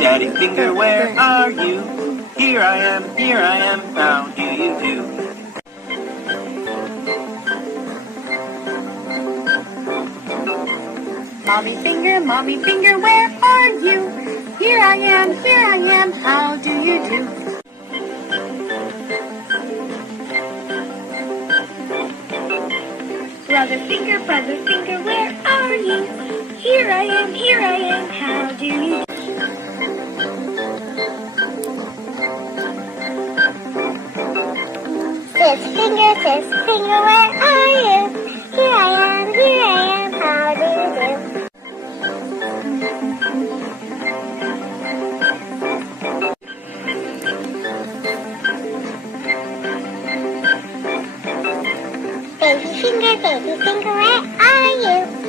Daddy finger, where are you? Here I am, how do you do? Mommy finger, where are you? Here I am, how do you do? Brother finger, where are you? Here I am, how do you do? Sis finger, where are you? Here I am, how do you do? Baby finger, where are you?